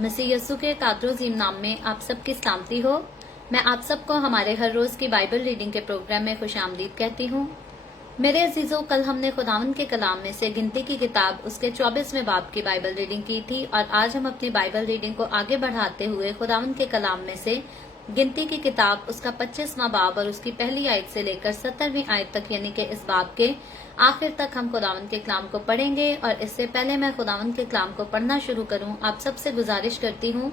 मसीह यस्सु के कादरोज़ीम नाम में आप सबकी सलामती हो। मैं आप सबको हमारे हर रोज की बाइबल रीडिंग के प्रोग्राम में खुशामदीद कहती हूँ। मेरे अजीजों, कल हमने खुदावंद के कलाम में से गिनती की किताब उसके 24वें बाब की बाइबल रीडिंग की थी और आज हम अपनी बाइबल रीडिंग को आगे बढ़ाते हुए खुदावंद के कलाम में से गिनती की किताब उसका 25वां बाब और उसकी पहली आयत से लेकर 70वीं आयत तक यानी कि इस बाब के आखिर तक हम खुदावंद के कलाम को पढ़ेंगे। और इससे पहले मैं खुदावंद के कलाम को पढ़ना शुरू करूं, आप सबसे गुजारिश करती हूं,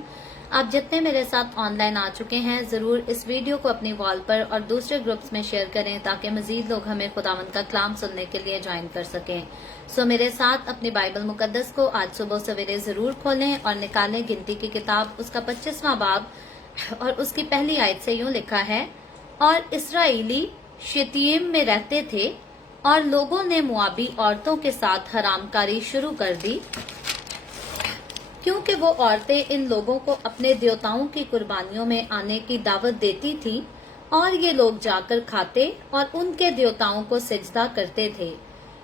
आप जितने मेरे साथ ऑनलाइन आ चुके हैं जरूर इस वीडियो को अपनी वॉल पर और दूसरे ग्रुप्स में शेयर करें ताकि मजीद लोग हमें खुदावंद का कलाम सुनने के लिए ज्वाइन कर सकें। सो मेरे साथ अपनी बाइबल मुकद्दस को आज सुबह सवेरे जरूर खोलें और निकालें गिनती की किताब उसका 25वां बाब और उसकी पहली आयत से यूं लिखा है, और इसराइली शितीम में रहते थे और लोगों ने मुआबी औरतों के साथ हरामकारी शुरू कर दी, क्योंकि वो औरतें इन लोगों को अपने देवताओं की कुर्बानियों में आने की दावत देती थी और ये लोग जाकर खाते और उनके देवताओं को सिजदा करते थे।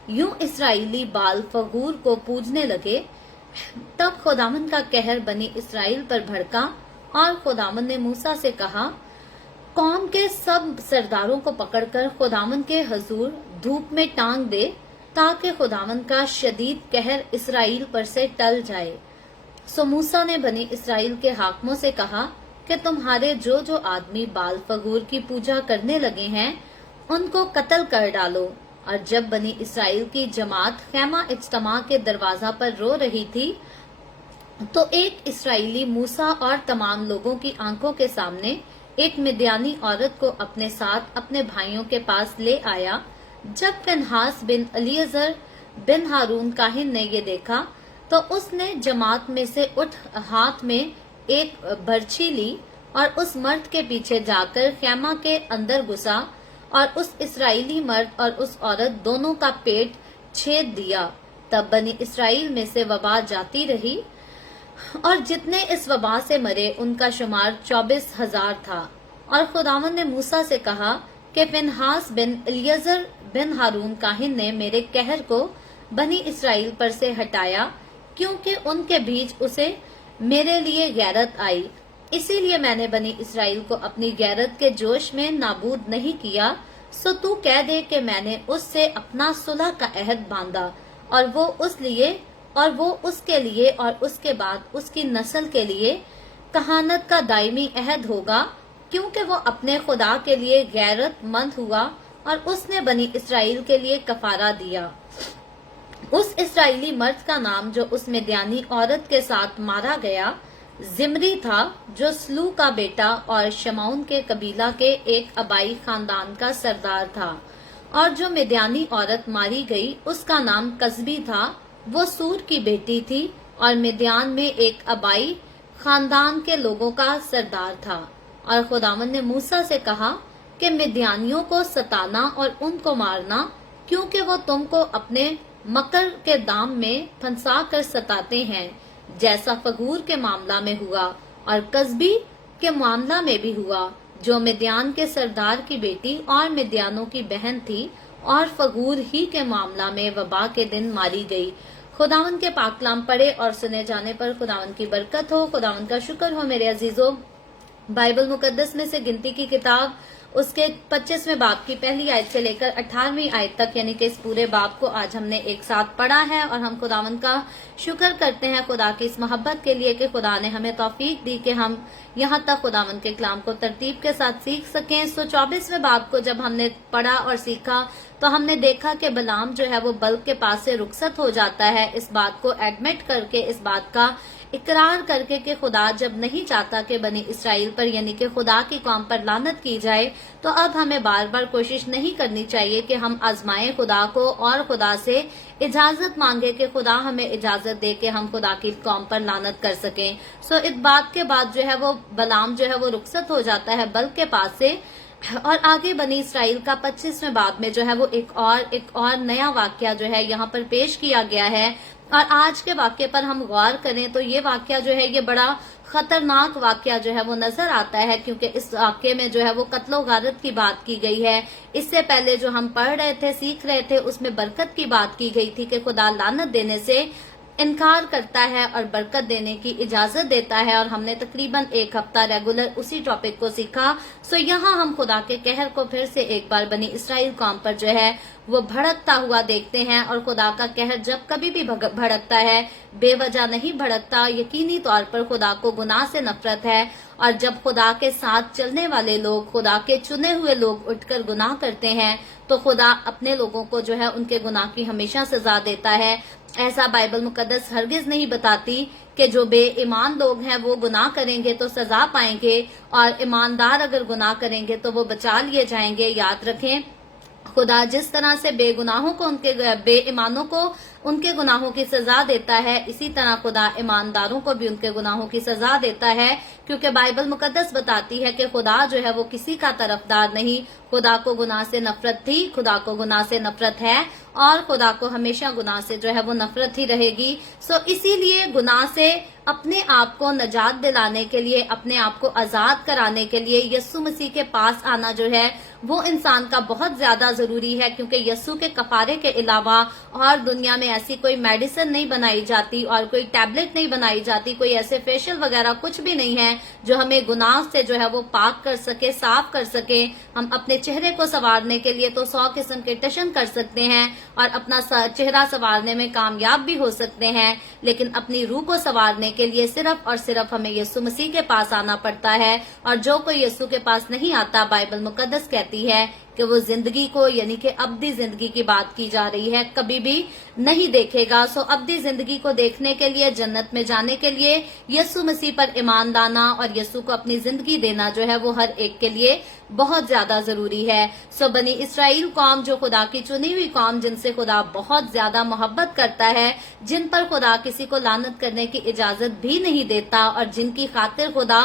यूं इसराइली बाल फगूर को पूजने लगे। तब खुदावंद का कहर बनी इसराइल पर भड़का और खुदावंद ने मूसा से कहा, कौम के सब सरदारों को पकड़कर खुदावंद के हजूर धूप में टांग दे ताकि खुदावंद का शदीद कहर इसराइल पर से टल जाए। सो मूसा ने बनी इसराइल के हाकिमों से कहा कि तुम्हारे जो जो आदमी बाल फगूर की पूजा करने लगे हैं उनको कत्ल कर डालो। और जब बनी इसराइल की जमात खैमा इज्तमा के दरवाजा पर रो रही थी तो एक इसराइली मूसा और तमाम लोगों की आंखों के सामने एक मिद्यानी औरत को अपने साथ अपने भाइयों के पास ले आया। जब फिनहास बिन अलीअजर बिन हारून काहिन ने ये देखा तो उसने जमात में से उठ हाथ में एक बर्छी ली और उस मर्द के पीछे जाकर खैमा के अंदर घुसा और उस इसराइली मर्द और उस औरत दोनों का पेट छेद दिया। तब बनी इसराइल में से वबा जाती रही और जितने इस वबा से मरे उनका शुमार 24,000 था। और खुदावंद ने मूसा से कहा कि फिनहास बिन इलियजर बिन हारून काहिन ने मेरे कहर को बनी इसराइल पर से हटाया, क्योंकि उनके बीच उसे मेरे लिए गैरत आई। इसीलिए मैंने बनी इसराइल को अपनी गैरत के जोश में नाबूद नहीं किया। सो तू कह दे कि मैंने उससे अपना सुलह का अहद बांधा और वो उसके लिए और उसके बाद उसकी नस्ल के लिए कहानत का दायमी अहद होगा, क्योंकि वो अपने खुदा के लिए गैरतमंद हुआ और उसने बनी इसराइल के लिए कफारा दिया। उस इसराइली मर्द का नाम जो उस मिद्यानी औरत के साथ मारा गया जिमरी था, जो स्लू का बेटा और शमाउन के कबीला के एक अबाई खानदान का सरदार था। और जो मिद्यानी औरत मारी गई उसका नाम कस्बी था, वो सूर की बेटी थी और मिद्यान में एक अबाई खानदान के लोगों का सरदार था। और खुदावंद ने मूसा से कहा कि मिद्यानियों को सताना और उनको मारना, क्योंकि वो तुमको अपने मकर के दाम में फंसा कर सताते हैं, जैसा फगूर के मामला में हुआ और कस्बी के मामला में भी हुआ, जो मिद्यान के सरदार की बेटी और मिद्यानों की बहन थी और फगूर ही के मामला में वबा के दिन मारी गई। खुदावंद के पाक कलाम पढ़े और सुने जाने पर खुदावंद की बरकत हो। खुदावंद का शुक्र हो। मेरे अजीजों, बाइबल मुकद्दस में से गिनती की किताब उसके 25वें बाब की पहली आयत से लेकर 18वीं आयत तक यानी कि इस पूरे बाब को आज हमने एक साथ पढ़ा है और हम खुदावंद का शुक्र करते हैं खुदा की इस मोहब्बत के लिए कि खुदा ने हमें तौफीक दी कि हम यहाँ तक खुदावंद के कलाम को तरतीब के साथ सीख सकें। सो 24वें बाब को जब हमने पढ़ा और सीखा तो हमने देखा कि बलाम जो है वो बल्क के पास से रुखसत हो जाता है, इस बात को एडमिट करके, इस बात का इकरार करके कि खुदा जब नहीं चाहता कि बनी इसराइल पर यानी कि खुदा की कौम पर लानत की जाए, तो अब हमें बार बार कोशिश नहीं करनी चाहिए कि हम आजमाएं खुदा को और खुदा से इजाजत मांगे कि खुदा हमें इजाजत दे कि हम खुदा की कौम पर लानत कर सकें। सो इस बात के बाद जो है वो बलाम जो है वो रुखसत हो जाता है बल्क के पास से और आगे बनी इसराइल का 25वें बाब में जो है वो एक और नया वाक्या जो है यहाँ पर पेश किया गया है। और आज के वाक्य पर हम गौर करें तो ये वाक्या जो है ये बड़ा खतरनाक वाक्या जो है वो नजर आता है, क्योंकि इस वाक्य में जो है वो कत्लो गारत की बात की गई है। इससे पहले जो हम पढ़ रहे थे, सीख रहे थे, उसमें बरकत की बात की गई थी कि खुदा लानत देने से انکار کرتا ہے اور برکت دینے کی اجازت دیتا ہے، اور ہم نے تقریباً 1 ہفتہ ریگولر اسی ٹاپک کو سیکھا۔ سو یہاں ہم خدا کے قہر کو پھر سے ایک بار بنی اسرائیل قوم پر جو ہے وہ بھڑکتا ہوا دیکھتے ہیں، اور خدا کا قہر جب کبھی بھی بھڑکتا ہے بے وجہ نہیں بھڑکتا، یقینی طور پر خدا کو گناہ سے نفرت ہے، اور جب خدا کے ساتھ چلنے والے لوگ، خدا کے چنے ہوئے لوگ اٹھ کر گناہ کرتے ہیں تو خدا اپنے لوگوں کو جو ہے ان کے گناہ کی ہمیشہ سزا دیتا ہے۔ ایسا بائبل مقدس ہرگز نہیں بتاتی کہ جو بے ایمان لوگ ہیں وہ گناہ کریں گے تو سزا پائیں گے، اور ایماندار اگر گناہ کریں گے تو وہ بچا لیے جائیں گے۔ یاد رکھیں، خدا جس طرح سے بے گناہوں کو بے ایمانوں کو ان کے گناہوں کی سزا دیتا ہے، اسی طرح خدا ایمانداروں کو بھی ان کے گناہوں کی سزا دیتا ہے، کیونکہ بائبل مقدس بتاتی ہے کہ خدا جو ہے وہ کسی کا طرفدار نہیں، خدا کو گناہ سے نفرت تھی، خدا کو گناہ سے نفرت ہے، اور خدا کو ہمیشہ گناہ سے جو ہے وہ نفرت ہی رہے گی۔ سو اسی لیے گناہ سے اپنے آپ کو نجات دلانے کے لیے، اپنے آپ کو آزاد کرانے کے لیے یسوع مسیح کے پاس آنا جو ہے وہ انسان کا بہت زیادہ ضروری ہے، کیونکہ یسوع کے کفارے کے علاوہ اور دنیا میں ایسی کوئی میڈیسن نہیں بنائی جاتی اور کوئی ٹیبلٹ نہیں بنائی جاتی، کوئی ایسے فیشل وغیرہ کچھ بھی نہیں ہے جو ہمیں گناہ سے جو ہے وہ پاک کر سکے، صاف کر سکے۔ ہم اپنے چہرے کو سنوارنے کے لیے تو 100 قسم کے ٹشن کر سکتے ہیں اور اپنا چہرہ سنوارنے میں کامیاب بھی ہو سکتے ہیں، لیکن اپنی روح کو سنوارنے کے لیے صرف اور صرف ہمیں یسوع مسیح کے پاس آنا پڑتا ہے، اور جو کوئی یسوع کے پاس نہیں آتا، بائبل مقدس کہتی ہے کہ وہ زندگی کو، یعنی کہ ابدی زندگی کی بات کی جا رہی ہے، کبھی بھی نہیں دیکھے گا۔ سو ابدی زندگی کو دیکھنے کے لیے، جنت میں جانے کے لیے یسوع مسیح پر ایمان لانا اور یسوع کو اپنی زندگی دینا جو ہے وہ ہر ایک کے لیے بہت زیادہ ضروری ہے۔ سو بنی اسرائیل قوم، جو خدا کی چنی ہوئی قوم، جن سے خدا بہت زیادہ محبت کرتا ہے، جن پر خدا کسی کو لعنت کرنے کی اجازت بھی نہیں دیتا، اور جن کی خاطر خدا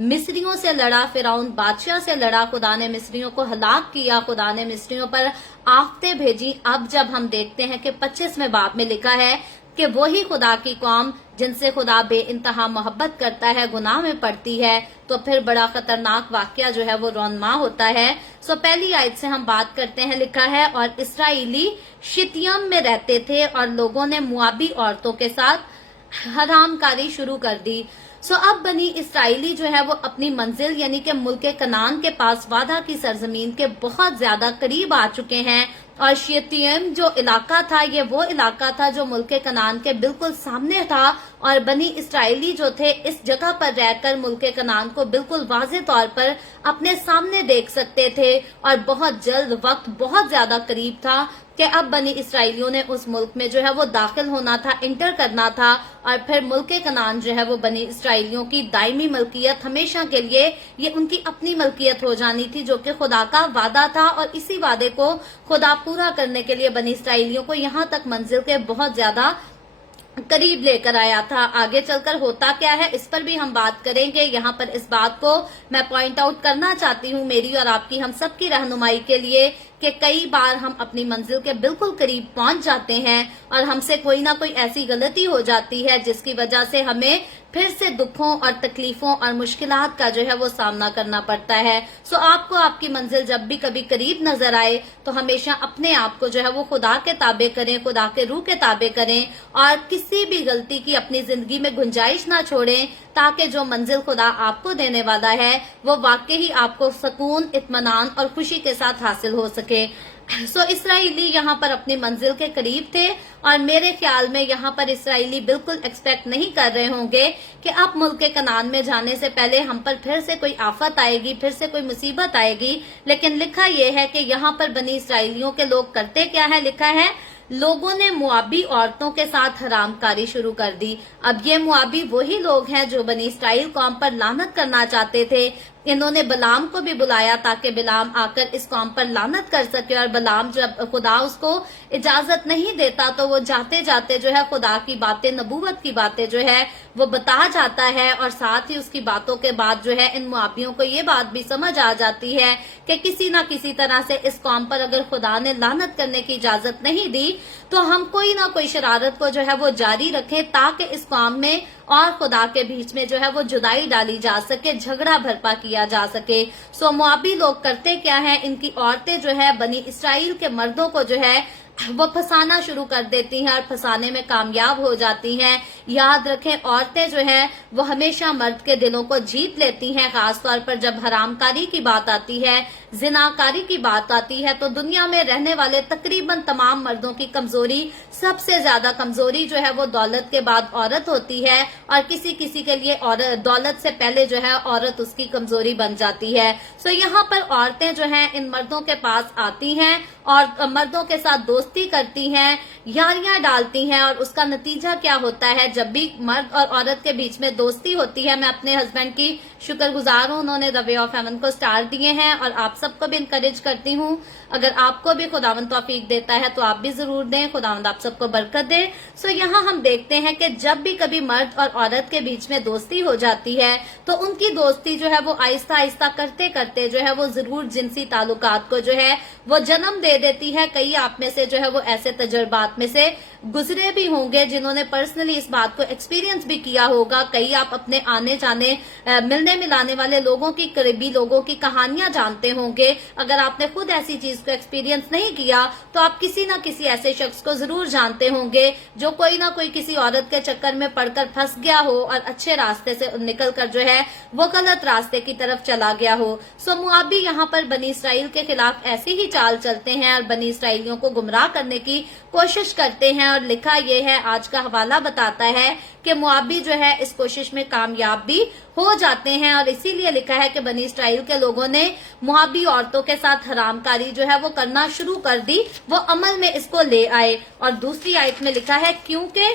مصریوں سے لڑا، فرعون بادشاہ سے لڑا، خدا نے مصریوں کو ہلاک کیا، خدا نے مصریوں پر آفتیں بھیجی۔ اب جب ہم دیکھتے ہیں کہ 25ویں باب میں لکھا ہے کہ وہی خدا کی قوم جن سے خدا بے انتہا محبت کرتا ہے گناہ میں پڑتی ہے، تو پھر بڑا خطرناک واقعہ جو ہے وہ رونما ہوتا ہے۔ سو پہلی آیت سے ہم بات کرتے ہیں، لکھا ہے، اور اسرائیلی شتیم میں رہتے تھے اور لوگوں نے موابی عورتوں کے ساتھ حرام کاری شروع کر دی۔ سو اب بنی اسرائیلی جو ہے وہ اپنی منزل یعنی کہ ملک کنعان کے پاس، وعدہ کی سرزمین کے بہت زیادہ قریب آ چکے ہیں، اور شتیم جو علاقہ تھا یہ وہ علاقہ تھا جو ملک کنعان کے بالکل سامنے تھا، اور بنی اسرائیلی جو تھے اس جگہ پر رہ کر ملک کنعان کو بالکل واضح طور پر اپنے سامنے دیکھ سکتے تھے، اور بہت جلد وقت بہت زیادہ قریب تھا کہ اب بنی اسرائیلیوں نے اس ملک میں جو ہے وہ داخل ہونا تھا، انٹر کرنا تھا، اور پھر ملک کنعان جو ہے وہ بنی اسرائیلیوں کی دائمی ملکیت، ہمیشہ کے لیے یہ ان کی اپنی ملکیت ہو جانی تھی، جو کہ خدا کا وعدہ تھا، اور اسی وعدے کو خدا پورا کرنے کے لیے بنی اسرائیلیوں کو یہاں تک منزل کے بہت زیادہ قریب لے کر آیا تھا۔ آگے چل کر ہوتا کیا ہے اس پر بھی ہم بات کریں گے۔ یہاں پر اس بات کو میں پوائنٹ آؤٹ کرنا چاہتی ہوں میری اور آپ کی، ہم سب کی رہنمائی کے لیے، کہ کئی بار ہم اپنی منزل کے بالکل قریب پہنچ جاتے ہیں اور ہم سے کوئی نہ کوئی ایسی غلطی ہو جاتی ہے جس کی وجہ سے ہمیں پھر سے دکھوں اور تکلیفوں اور مشکلات کا جو ہے وہ سامنا کرنا پڑتا ہے۔ سو آپ کو آپ کی منزل جب بھی کبھی قریب نظر آئے تو ہمیشہ اپنے آپ کو جو ہے وہ خدا کے تابع کریں، خدا کے روح کے تابع کریں، اور کسی بھی غلطی کی اپنی زندگی میں گنجائش نہ چھوڑیں، تاکہ جو منزل خدا آپ کو دینے والا ہے وہ واقعی آپ کو سکون، اطمینان اور خوشی کے ساتھ حاصل ہو سکے۔ سو اسرائیلی یہاں پر اپنی منزل کے قریب تھے، اور میرے خیال میں یہاں پر اسرائیلی بالکل ایکسپیکٹ نہیں کر رہے ہوں گے کہ اب ملک کنعان میں جانے سے پہلے ہم پر پھر سے کوئی آفت آئے گی، پھر سے کوئی مصیبت آئے گی، لیکن لکھا یہ ہے کہ یہاں پر بنی اسرائیلیوں کے لوگ کرتے کیا ہے، لکھا ہے لوگوں نے موابی عورتوں کے ساتھ حرام کاری شروع کر دی۔ اب یہ موابی وہی لوگ ہیں جو بنی اسرائیل قوم پر لعنت کرنا چاہتے تھے۔ انہوں نے بلام کو بھی بلایا تاکہ بلام آ کر اس قوم پر لعنت کر سکے، اور بلام جب خدا اس کو اجازت نہیں دیتا تو وہ جاتے جاتے جو ہے خدا کی باتیں، نبوت کی باتیں جو ہے وہ بتا جاتا ہے، اور ساتھ ہی اس کی باتوں کے بعد جو ہے ان موابیوں کو یہ بات بھی سمجھ آ جاتی ہے کہ کسی نہ کسی طرح سے اس قوم پر اگر خدا نے لعنت کرنے کی اجازت نہیں دی تو ہم کوئی نہ کوئی شرارت کو جو ہے وہ جاری رکھیں، تاکہ اس قوم میں اور خدا کے بیچ میں جو ہے وہ جدائی ڈالی جا سکے، جھگڑا بھرپا کیا جا سکے۔ سو موابی لوگ کرتے کیا ہے، ان کی عورتیں جو ہے بنی اسرائیل کے مردوں کو جو ہے वो फंसाना शुरू कर देती हैं और फंसाने में कामयाब हो जाती हैं। याद रखें, औरतें जो है वो हमेशा मर्द के दिलों को जीत लेती हैं, खास तौर पर जब हरामकारी की बात आती है, जिनाकारी की बात आती है। तो दुनिया में रहने वाले तकरीबन तमाम मर्दों की कमजोरी, सबसे ज्यादा कमजोरी जो है वो दौलत के बाद औरत होती है, और किसी किसी के लिए दौलत से पहले जो है औरत उसकी कमजोरी बन जाती है। सो यहाँ पर औरतें जो हैं इन मर्दों के पास आती हैं और मर्दों के साथ दोस्ती करती हैं, यारियां डालती हैं, और उसका नतीजा क्या होता है? जब भी मर्द और औरत के बीच में दोस्ती होती है, मैं अपने हस्बैंड की शुक्रगुजार हूँ, उन्होंने द वे ऑफ हेवन को स्टार दिए हैं, और आप सबको भी इनकरेज करती हूँ, अगर आपको भी खुदावंद तौफीक देता है तो आप भी जरूर दें, खुदावंद आप सबको बरकत दे। सो यहाँ हम देखते हैं कि जब भी कभी मर्द और औरत के बीच में दोस्ती हो जाती है तो उनकी दोस्ती जो है वो आहिस्ता आहिस्ता करते करते जो है वो जरूर जिनसी ताल्लुकात को जो है वो जन्म दे देती है। कई आप में से जो है वो ऐसे तजुर्बात में से गुजरे भी होंगे जिन्होंने पर्सनली इस बात को एक्सपीरियंस भी किया होगा। कई आप अपने आने जाने मिलने मिलाने वाले लोगों की, करीबी लोगों की कहानियां जानते होंगे। अगर आपने खुद ऐसी चीज को एक्सपीरियंस नहीं किया तो आप किसी न किसी ऐसे शख्स को जरूर जानते होंगे जो कोई ना कोई किसी औरत के चक्कर में पड़कर फंस गया हो और अच्छे रास्ते से निकलकर जो है वो गलत रास्ते की तरफ चला गया हो। सो मुआबी यहाँ पर बनी इसराइल के खिलाफ ऐसी ही चाल चलते हैं और बनी इसराइलियों को गुमराह करने की कोशिश करते हैं, और लिखा ये है, आज का हवाला बताता है कि मुआबी जो है इस कोशिश में कामयाब भी हो जाते हैं, और इसीलिए लिखा है कि बनी इसराइल के लोगों ने मुआबी औरतों के साथ हरामकारी जो है वो करना शुरू कर दी, वो अमल में इसको ले आए। और दूसरी आयत में लिखा है, क्योंकि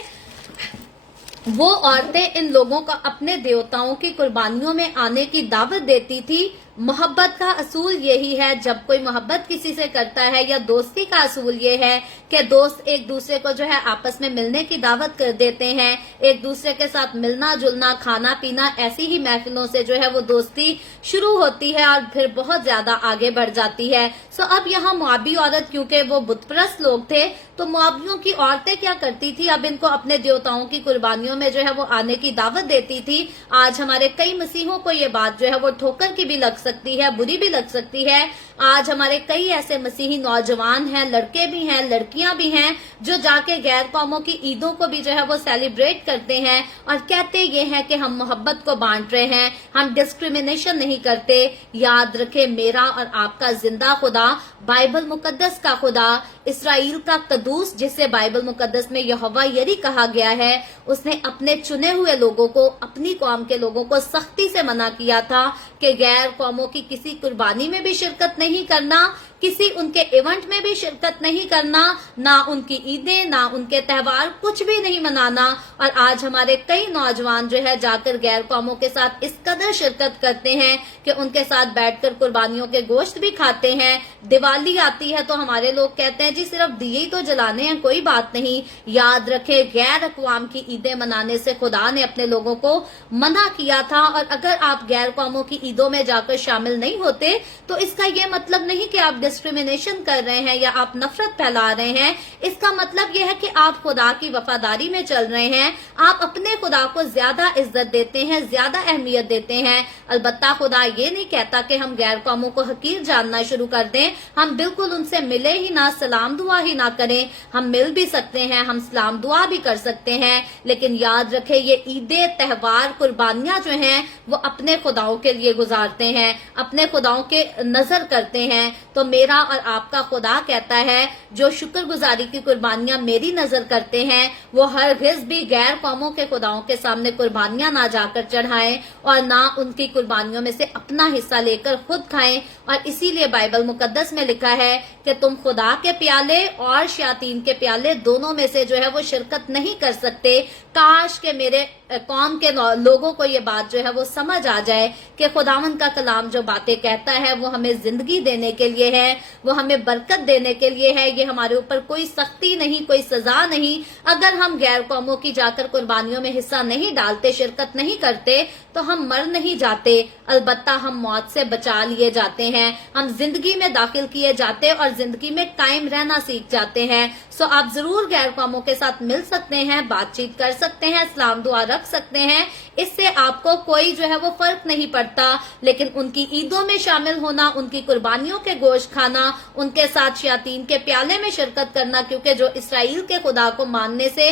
वो औरतें इन लोगों को अपने देवताओं की कुर्बानियों में आने की दावत देती थी। मोहब्बत का असूल यही है, जब कोई मोहब्बत किसी से करता है, या दोस्ती का असूल ये है कि दोस्त एक दूसरे को जो है आपस में मिलने की दावत कर देते हैं, एक दूसरे के साथ मिलना जुलना, खाना पीना, ऐसी ही महफिलों से जो है वो दोस्ती शुरू होती है और फिर बहुत ज्यादा आगे बढ़ जाती है। सो अब यहाँ मुआबी औरत, क्योंकि वो बुतप्रस्त लोग थे, तो मुआबियों की औरतें क्या करती थी, अब इनको अपने देवताओं की कुर्बानियों में जो है वो आने की दावत देती थी। आज हमारे कई मसीहों को ये बात जो है वो ठोकर की भी लग सकती है, बुरी भी लग सकती है। आज हमारे कई ऐसे मसीही नौजवान हैं, लड़के भी हैं, लड़कियां भी हैं, जो जाके गैर कौमों की ईदों को भी जो है वो सेलिब्रेट करते हैं और कहते ये हैं कि हम मोहब्बत को बांट रहे हैं, हम डिस्क्रिमिनेशन नहीं करते। याद रखें, मेरा और आपका जिंदा खुदा, बाइबल मुकद्दस का खुदा, इसराइल का कदूस, जिसे बाइबल मुकद्दस में यहोवा यरी कहा गया है, उसने अपने चुने हुए लोगों को, अपनी कौम के लोगों को सख्ती से मना किया था कि गैर कौमों की किसी कुर्बानी में भी शिरकत नहीं करना, किसी उनके इवेंट में भी शिरकत नहीं करना, ना उनकी ईदें, ना उनके त्योहार, कुछ भी नहीं मनाना। और आज हमारे कई नौजवान जो है जाकर गैर कौमों के साथ इस कदर शिरकत करते हैं कि उनके साथ बैठकर कुर्बानियों के गोश्त भी खाते हैं। दिवाली आती है तो हमारे लोग कहते हैं जी सिर्फ दिए ही तो जलाने हैं, कोई बात नहीं। याद रखें, गैर अक़वाम की ईदें मनाने से खुदा ने अपने लोगों को मना किया था, और अगर आप गैर कौमों की ईदों में जाकर शामिल नहीं होते तो इसका ये मतलब नहीं कि आप डिस्क्रिमिनेशन कर रहे हैं या आप नफरत फैला रहे हैं। इसका मतलब यह है कि आप खुदा की वफादारी में चल रहे हैं, आप अपने खुदा को ज्यादा इज्जत देते हैं, ज्यादा अहमियत देते हैं। अलबत्ता खुदा ये नहीं कहता कि हम गैर कौमों को हकीर जानना शुरू कर दें, हम बिल्कुल उनसे मिले ही ना, सलाम दुआ ही ना करें। हम मिल भी सकते हैं, हम सलाम दुआ भी कर सकते हैं, लेकिन याद रखें ये ईदें, त्योहार, कुर्बानियां जो हैं वो अपने खुदाओं के लिए गुजारते हैं, अपने खुदाओं के नजर करते हैं। तो मेरा और आपका खुदा कहता है, जो शुक्रगुजारी की कुर्बानियां मेरी नजर करते हैं वो हरगिज़ भी गैर कौमों के खुदाओं के सामने कुर्बानियां ना जाकर चढ़ाएं और ना उनकी कुर्बानियों में से अपना हिस्सा लेकर खुद खाएं। और इसीलिए बाइबल मुकद्दस में लिखा है कि तुम खुदा के प्याले और शयातीन के प्याले दोनों में से जो है वो शिरकत नहीं कर सकते। काश के मेरे कौम के लोगों को ये बात जो है वो समझ आ जाए कि खुदावंद का कलाम जो बातें कहता है वो हमें जिंदगी देने के लिए है, वो हमें बरकत देने के लिए है। ये हमारे ऊपर कोई सख्ती नहीं, कोई सजा नहीं। अगर हम गैर कौमों की जाकर कुर्बानियों में हिस्सा नहीं डालते, शिरकत नहीं करते, तो हम मर नहीं जाते, अलबत्ता हम मौत से बचा लिए जाते हैं, हम जिंदगी में दाखिल किए जाते और जिंदगी में कायम रहना सीख जाते हैं। سو آپ ضرور غیر قوموں کے ساتھ مل سکتے ہیں، بات چیت کر سکتے ہیں، سلام دعا رکھ سکتے ہیں، اس سے آپ کو کوئی جو ہے وہ فرق نہیں پڑتا، لیکن ان کی عیدوں میں شامل ہونا، ان کی قربانیوں کے گوشت کھانا، ان کے ساتھ شیاطین کے پیالے میں شرکت کرنا، کیونکہ جو اسرائیل کے خدا کو ماننے سے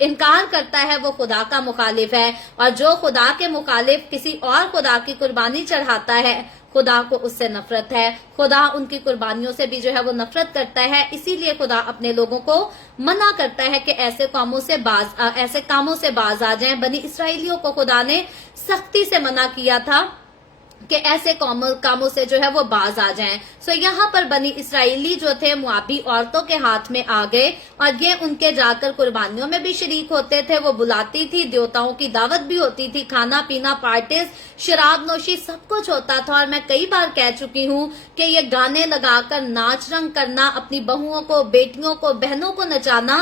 انکار کرتا ہے وہ خدا کا مخالف ہے، اور جو خدا کے مخالف کسی اور خدا کی قربانی چڑھاتا ہے خدا کو اس سے نفرت ہے، خدا ان کی قربانیوں سے بھی جو ہے وہ نفرت کرتا ہے، اسی لیے خدا اپنے لوگوں کو منع کرتا ہے کہ ایسے کاموں سے باز آ جائیں۔ بنی اسرائیلیوں کو خدا نے سختی سے منع کیا تھا کہ ایسے کاموں سے جو ہے وہ باز آ جائیں۔ سو یہاں پر بنی اسرائیلی جو تھے موابی عورتوں کے ہاتھ میں آ گئے، اور یہ ان کے جا کر قربانیوں میں بھی شریک ہوتے تھے، وہ بلاتی تھی، دیوتاؤں کی دعوت بھی ہوتی تھی، کھانا پینا، پارٹیز، شراب نوشی سب کچھ ہوتا تھا۔ اور میں کئی بار کہہ چکی ہوں کہ یہ گانے لگا کر ناچ رنگ کرنا، اپنی بہوؤں کو، بیٹیوں کو، بہنوں کو نچانا،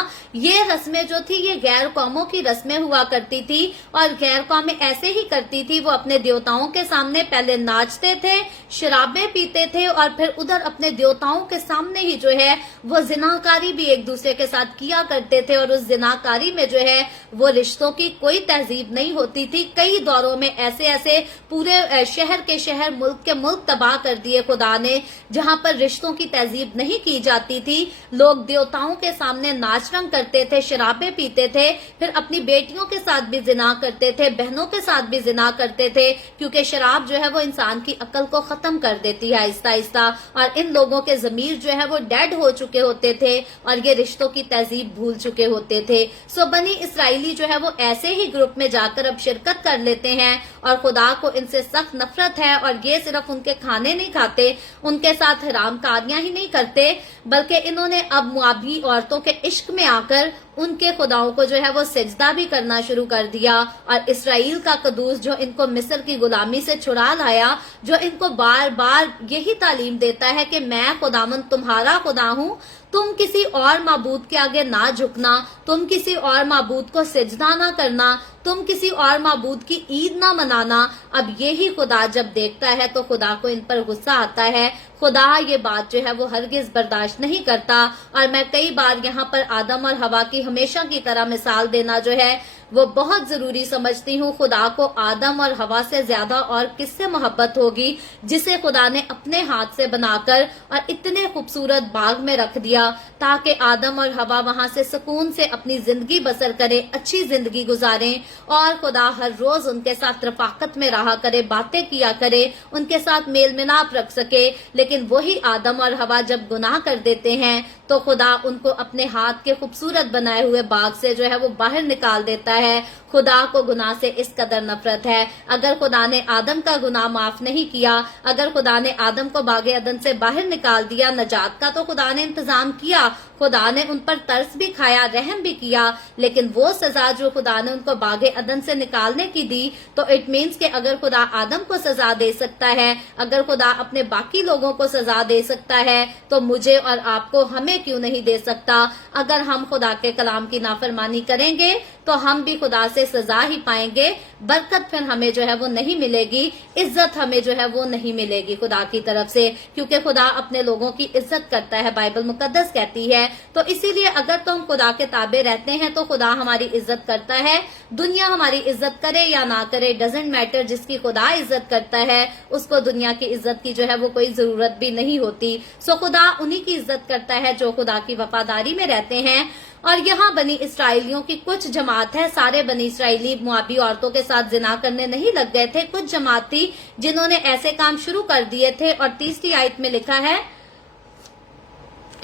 یہ رسمیں جو تھی یہ غیر قوموں کی رسمیں ہوا کرتی تھی، اور غیر قومیں ایسے ہی کرتی تھی، وہ اپنے دیوتاؤں کے سامنے پہلے ناچتے تھے، شرابیں پیتے تھے، اور پھر ادھر اپنے دیوتاؤں کے سامنے ہی جو ہے وہ زناکاری بھی ایک دوسرے کے ساتھ کیا کرتے تھے، اور اس زناکاری میں جو ہے وہ رشتوں کی کوئی تہذیب نہیں ہوتی تھی۔ کئی دوروں میں ایسے پورے شہر کے شہر، ملک کے ملک تباہ کر دیے خدا نے، جہاں پر رشتوں کی تہذیب نہیں کی جاتی تھی، لوگ دیوتاؤں کے سامنے ناچ رنگ کرتے تھے، شرابیں پیتے تھے، پھر اپنی بیٹیوں کے ساتھ بھی زنا کرتے تھے، بہنوں کے ساتھ بھی زنا کرتے تھے، کیونکہ شراب جو ہے وہ انسان کی عقل کو ختم کر دیتی ہے آہستہ آہستہ، اور ان لوگوں کے ضمیر جو ہے وہ ڈیڈ ہو چکے ہوتے تھے، اور یہ رشتوں کی تہذیب بھول چکے ہوتے تھے۔ سو بنی اسرائیلی جو ہے وہ ایسے ہی گروپ میں جا کر اب شرکت کر لیتے ہیں، اور خدا کو ان سے سخت نفرت ہے، اور یہ صرف ان کے کھانے نہیں کھاتے، ان کے ساتھ حرام کاریاں ہی نہیں کرتے، بلکہ انہوں نے اب موابی عورتوں کے عشق میں آ کر ان کے خداؤں کو جو ہے وہ سجدہ بھی کرنا شروع کر دیا، اور اسرائیل کا قدوس جو ان کو مصر کی غلامی سے چھڑا لایا، جو ان کو بار بار یہی تعلیم دیتا ہے کہ میں خداوند تمہارا خدا ہوں، تم کسی اور معبود کے آگے نہ جھکنا، تم کسی اور معبود کو سجدہ نہ کرنا، تم کسی اور معبود کی عید نہ منانا۔ اب یہی خدا جب دیکھتا ہے تو خدا کو ان پر غصہ آتا ہے، خدا یہ بات جو ہے وہ ہرگز برداشت نہیں کرتا۔ اور میں کئی بار یہاں پر آدم اور حوا کی ہمیشہ کی طرح مثال دینا جو ہے وہ بہت ضروری سمجھتی ہوں۔ خدا کو آدم اور حوا سے زیادہ اور کس سے محبت ہوگی، جسے خدا نے اپنے ہاتھ سے بنا کر اور اتنے خوبصورت باغ میں رکھ دیا تاکہ آدم اور حوا وہاں سے سکون سے اپنی زندگی بسر کرے، اچھی زندگی گزاریں، اور خدا ہر روز ان کے ساتھ رفاقت میں رہا کرے، باتیں کیا کرے، ان کے ساتھ میل ملاپ رکھ سکے۔ لیکن وہی آدم اور حوا جب گناہ کر دیتے ہیں تو خدا ان کو اپنے ہاتھ کے خوبصورت بنائے ہوئے باغ سے جو ہے وہ باہر نکال دیتا ہے۔ خدا کو گناہ سے اس قدر نفرت ہے۔ اگر خدا نے آدم کا گناہ معاف نہیں کیا، اگر خدا نے آدم کو باغ عدن سے باہر نکال دیا، نجات کا تو خدا نے انتظام کیا، خدا نے ان پر ترس بھی کھایا، رحم بھی کیا، لیکن وہ سزا جو خدا نے ان کو باغ عدن سے نکالنے کی دی، تو اٹ مینس کہ اگر خدا آدم کو سزا دے سکتا ہے، اگر خدا اپنے باقی لوگوں کو سزا دے سکتا ہے، تو مجھے اور آپ کو ہمیں کیوں نہیں دے سکتا؟ اگر ہم خدا کے کلام کی نافرمانی کریں گے تو ہم بھی خدا سے سزا ہی پائیں گے، برکت پھر ہمیں جو ہے وہ نہیں ملے گی، عزت ہمیں جو ہے وہ نہیں ملے گی خدا کی طرف سے، کیونکہ خدا اپنے لوگوں کی عزت کرتا ہے، بائبل مقدس کہتی ہے۔ تو اسی لیے اگر تم خدا کے تابع رہتے ہیں تو خدا ہماری عزت کرتا ہے، دنیا ہماری عزت کرے یا نہ کرے، ڈزنٹ میٹر، جس کی خدا عزت کرتا ہے اس کو دنیا کی عزت کی جو ہے وہ کوئی ضرورت بھی نہیں ہوتی۔ سو خدا انہی کی عزت کرتا ہے جو خدا کی وفاداری میں رہتے ہیں۔ اور یہاں بنی اسرائیلیوں کی کچھ جماعت ہے، سارے بنی اسرائیلی موابی عورتوں کے ساتھ زنا کرنے نہیں لگ گئے تھے، کچھ جماعت تھی جنہوں نے ایسے کام شروع کر دیے تھے، اور 30 آیت میں لکھا ہے،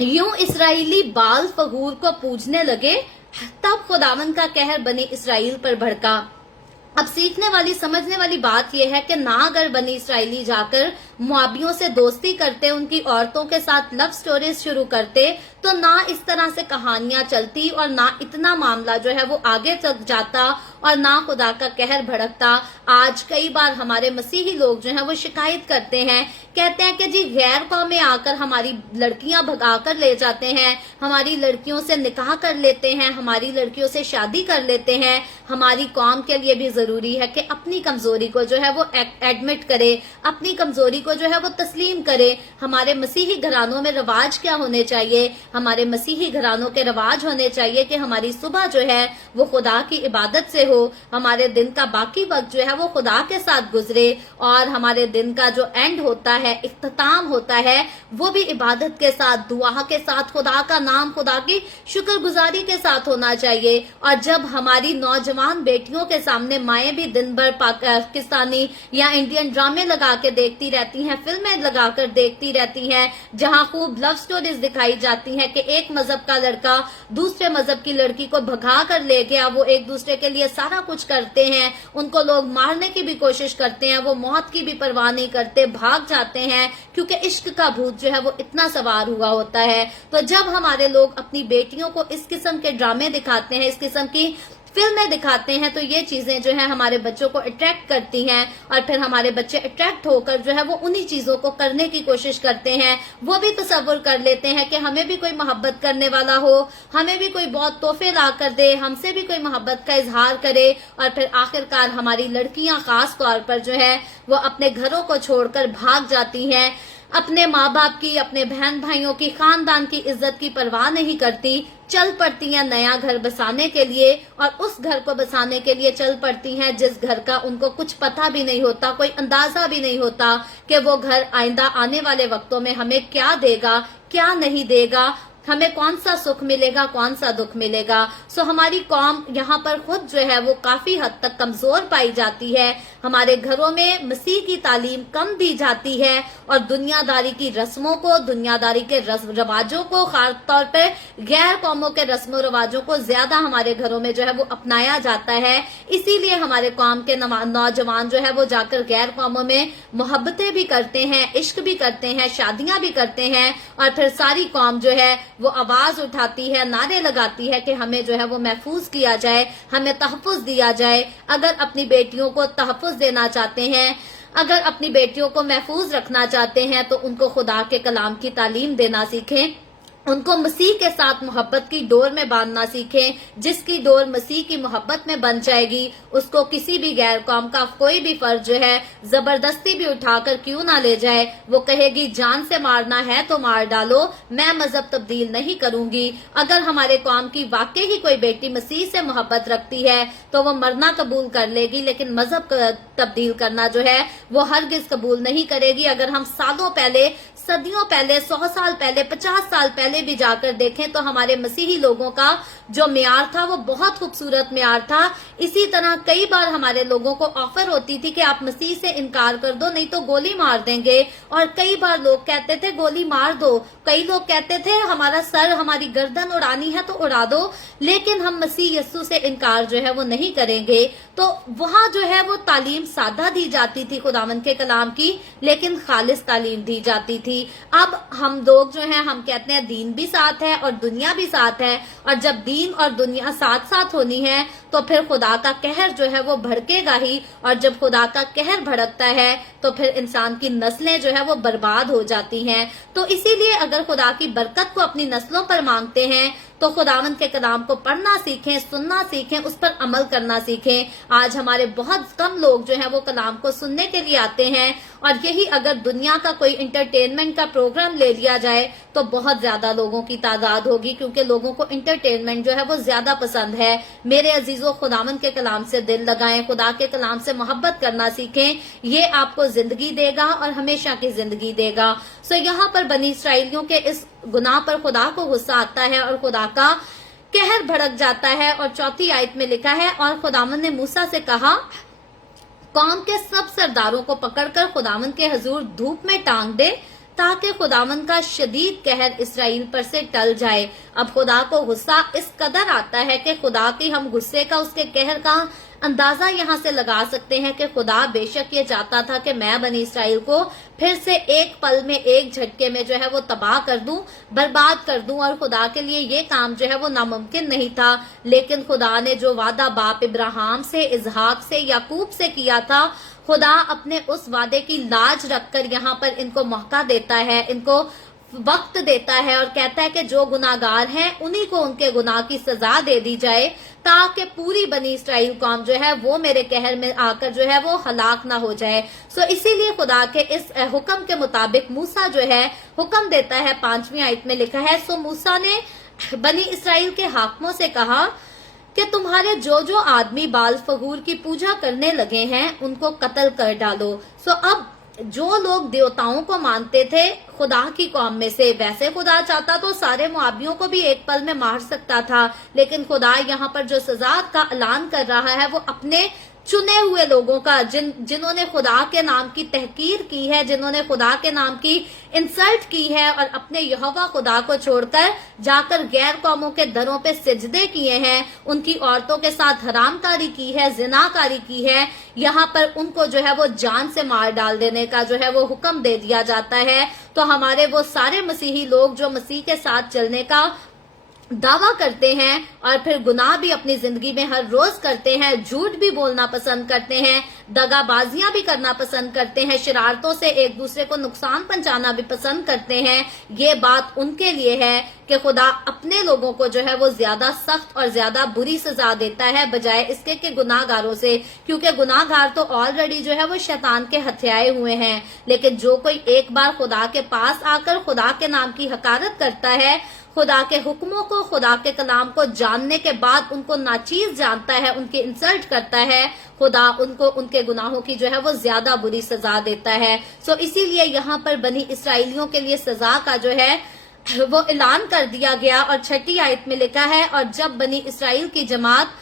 یوں اسرائیلی بال فغور کو پوجنے لگے، تب خداوند کا قہر بنی اسرائیل پر بھڑکا۔ اب سیکھنے والی سمجھنے والی بات یہ ہے کہ نہ اگر بنی اسرائیلی جا کر موابیوں سے دوستی کرتے، ان کی عورتوں کے ساتھ لو سٹوریز شروع کرتے، تو نہ اس طرح سے کہانیاں چلتی، اور نہ اتنا معاملہ جو ہے وہ آگے تک جاتا، اور نہ خدا کا قہر بھڑکتا۔ آج کئی بار ہمارے مسیحی لوگ جو ہیں وہ شکایت کرتے ہیں، کہتے ہیں کہ جی غیر قومیں آ کر ہماری لڑکیاں بھگا کر لے جاتے ہیں، ہماری لڑکیوں سے نکاح کر لیتے ہیں، ہماری لڑکیوں سے شادی کر لیتے ہیں۔ ہماری قوم کے لیے بھی ضروری ہے کہ اپنی کمزوری کو جو ہے وہ ایڈمٹ کرے، اپنی کمزوری को जो है वो तस्लीम करे। हमारे मसीही घरानों में रवाज क्या होने चाहिए? हमारे मसीही घरानों के रवाज होने चाहिए कि हमारी सुबह जो है वो खुदा की इबादत से हो, हमारे दिन का बाकी वक्त जो है वो खुदा के साथ गुजरे, और हमारे दिन का जो एंड होता है, इख्तिताम होता है, वो भी इबादत के साथ, दुआ के साथ, खुदा का नाम, खुदा की शुक्रगुजारी के साथ होना चाहिए। और जब हमारी नौजवान बेटियों के सामने माएं भी दिन भर पाकिस्तानी या इंडियन ड्रामे लगा के देखती रहती हैं, फिल्में लगाकर देखती रहती हैं, जहां खूब लव स्टोरीज दिखाई जाती हैं कि एक मजहब का लड़का दूसरे मजहब की लड़की को भगा कर ले गया, वो एक दूसरे के लिए सारा कुछ करते हैं, उनको लोग मारने की भी कोशिश करते हैं, वो मौत की भी परवाह नहीं करते, भाग जाते हैं, क्योंकि इश्क का भूत जो है वो इतना सवार हुआ होता है। तो जब हमारे लोग अपनी बेटियों को इस किस्म के ड्रामे दिखाते हैं, इस किस्म की फिल्में दिखाते हैं, तो ये चीजें जो है हमारे बच्चों को अट्रैक्ट करती हैं, और फिर हमारे बच्चे अट्रैक्ट होकर जो है वो उन्हीं चीजों को करने की कोशिश करते हैं। वो भी तसव्वुर कर लेते हैं कि हमें भी कोई मोहब्बत करने वाला हो, हमें भी कोई बहुत तोहफे ला कर दे, हमसे भी कोई मोहब्बत का इजहार करे, और फिर आखिरकार हमारी लड़कियां खास तौर पर जो है वो अपने घरों को छोड़कर भाग जाती हैं, अपने माँ बाप की, अपने बहन भाइयों की, खानदान की इज्जत की परवाह नहीं करती, चल पड़ती हैं नया घर बसाने के लिए, और उस घर को बसाने के लिए चल पड़ती हैं जिस घर का उनको कुछ पता भी नहीं होता, कोई अंदाजा भी नहीं होता कि वो घर आइंदा आने वाले वक्तों में हमें क्या देगा, क्या नहीं देगा, हमें कौन सा सुख मिलेगा, कौन सा दुख मिलेगा। सो हमारी कौम यहाँ पर खुद जो है वो काफी हद तक कमजोर पाई जाती है। हमारे घरों में मसीह की तालीम कम दी जाती है, और दुनियादारी की रस्मों को, दुनियादारी के रवाजों को, खास तौर पर गैर कौमों के रस्मों रवाजों को ज्यादा हमारे घरों में जो है वो अपनाया जाता है। इसीलिए हमारे कौम के नौजवान जो है वो जाकर गैर कौमों में मोहब्बतें भी करते हैं, इश्क भी करते हैं, शादियां भी करते हैं, और फिर सारी कौम जो है वो आवाज उठाती है, नारे लगाती है कि हमें जो है वो महफूज किया जाए, हमें तहफ़्फ़ुज़ दिया जाए। अगर अपनी बेटियों को तहफ़्फ़ुज़ देना चाहते हैं, अगर अपनी बेटियों को महफूज रखना चाहते हैं, तो उनको खुदा के कलाम की तालीम देना सीखें, उनको मसीह के साथ मोहब्बत की डोर में बांधना सीखें। जिसकी डोर मसीह की मोहब्बत में बन जाएगी, उसको किसी भी गैर कौम का कोई भी फर्ज जो है जबरदस्ती भी उठाकर क्यों ना ले जाए। वो कहेगी जान से मारना है तो मार डालो, मैं मजहब तब्दील नहीं करूंगी। अगर हमारे कौम की वाकई ही कोई बेटी मसीह से मोहब्बत रखती है तो वो मरना कबूल कर लेगी, लेकिन मजहब तब्दील करना जो है वो हरगिज कबूल नहीं करेगी। अगर हम सालों पहले, सदियों पहले, 100 साल पहले, 50 साल पहले भी जाकर देखें तो हमारे मसीही लोगों का जो म्यार था वो बहुत खूबसूरत म्यार था। इसी तरह कई बार हमारे लोगों को ऑफर होती थी कि आप मसीह से इनकार कर दो नहीं तो गोली मार देंगे, और कई बार लोग कहते थे गोली मार दो, कई लोग कहते थे हमारा सर, हमारी गर्दन उड़ानी है तो उड़ा दो, लेकिन हम मसीह यस्सु से इनकार जो है वो नहीं करेंगे। तो वहां जो है वो तालीम सादा दी जाती थी खुदावंद के कलाम की, लेकिन खालिस तालीम दी जाती थी। अब हम लोग जो हैं हम कहते हैं दीन भी साथ है और दुनिया भी साथ है, और जब दीन और दुनिया साथ साथ होनी है तो फिर खुदा का कहर जो है वो भड़केगा ही, और जब खुदा का कहर भड़कता है तो फिर इंसान की नस्लें जो है वो बर्बाद हो जाती हैं। तो इसीलिए अगर खुदा की बरकत को अपनी नस्लों पर मांगते हैं तो खुदावंद के कलाम को पढ़ना सीखें, सुनना सीखें, उस पर अमल करना सीखें। आज हमारे बहुत कम लोग जो हैं वो कलाम को सुनने के लिए आते हैं, और यही अगर दुनिया का कोई इंटरटेनमेंट का प्रोग्राम ले लिया जाए तो बहुत ज्यादा लोगों की तादाद होगी, क्योंकि लोगों को इंटरटेनमेंट जो है वो ज्यादा पसंद है। मेरे अजीजों, खुदावंद के कलाम से दिल लगाएं, खुदा के कलाम से मोहब्बत करना सीखें, ये आपको जिंदगी देगा और हमेशा की जिंदगी देगा। सो यहाँ पर बनी इसराइलियों के इस गुनाह पर खुदा को गुस्सा आता है और खुदा का कहर भड़क जाता है, और 4वीं आयत में लिखा है, और खुदावंद ने मूसा से कहा कौम के सब सरदारों को पकड़कर खुदावंद के हजूर धूप में टांग दे, ताकि खुदावंद का शदीद कहर इसराइल पर से टल जाए। अब खुदा को गुस्सा इस कदर आता है कि खुदा की हम गुस्से का, उसके कहर का अंदाजा यहाँ से लगा सकते हैं कि खुदा बेशक ये चाहता था कि मैं बनी इसराइल को फिर से एक पल में, एक झटके में जो है वो तबाह कर दूं, बर्बाद कर दूं, और खुदा के लिए ये काम जो है वो नामुमकिन नहीं था। लेकिन खुदा ने जो वादा बाप इब्राहिम से, इसहाक से, याकूब से किया था, खुदा अपने उस वादे की लाज रखकर यहाँ पर इनको मौका देता है, इनको वक्त देता है और कहता है कि जो गुनाहगार हैं उन्हीं को उनके गुनाह की सजा दे दी जाए, ताकि पूरी बनी इसराइल कौम जो है वो मेरे कहर में आकर जो है वो हलाक ना हो जाए। सो इसीलिए खुदा के इस हुक्म के मुताबिक मूसा जो है हुक्म देता है, 5वीं आयत में लिखा है, सो मूसा ने बनी इसराइल के हाकिमों से कहा कि तुम्हारे जो जो आदमी बाल फगूर की पूजा करने लगे हैं उनको कत्ल कर डालो। सो अब जो लोग देवताओं को मानते थे खुदा की कौम में से, वैसे खुदा चाहता तो सारे मुआबियों को भी एक पल में मार सकता था, लेकिन खुदा यहाँ पर जो सजा का ऐलान कर रहा है वो अपने चुने हुए लोगों का, जिन्होंने खुदा के नाम की तहकीर की है, जिन्होंने खुदा के नाम की इंसल्ट की है और अपने यहोवा खुदा को छोड़कर जाकर गैर कौमों के दरों पे सिजदे किए हैं, उनकी औरतों के साथ हरामकारी की है, जिनाकारी की है, यहाँ पर उनको जो है वो जान से मार डाल देने का जो है वो हुक्म दे दिया जाता है। तो हमारे वो सारे मसीही लोग जो मसीह के साथ चलने का दावा करते हैं और फिर गुनाह भी अपनी जिंदगी में हर रोज करते हैं, झूठ भी बोलना पसंद करते हैं, दगाबाजियां भी करना पसंद करते हैं, शरारतों से एक दूसरे को नुकसान पहुंचाना भी पसंद करते हैं, ये बात उनके लिए है कि खुदा अपने लोगों को जो है वो ज्यादा सख्त और ज्यादा बुरी सजा देता है बजाय इसके कि गुनाहगारों से, क्योंकि गुनाहगार तो ऑलरेडी जो है वो शैतान के हथियाए हुए हैं। लेकिन जो कोई एक बार खुदा के पास आकर खुदा के नाम की हकारत करता है, खुदा के हुक्मों को, खुदा के कलाम को जानने के बाद उनको नाचीज जानता है, उनकी इंसल्ट करता है, खुदा उनको उनके गुनाहों की जो है वो ज्यादा बुरी सजा देता है। सो इसीलिए यहाँ पर बनी इसराइलियों के लिए सजा का जो है वो ऐलान कर दिया गया। और 6ठी आयत में लिखा है, और जब बनी इसराइल की जमात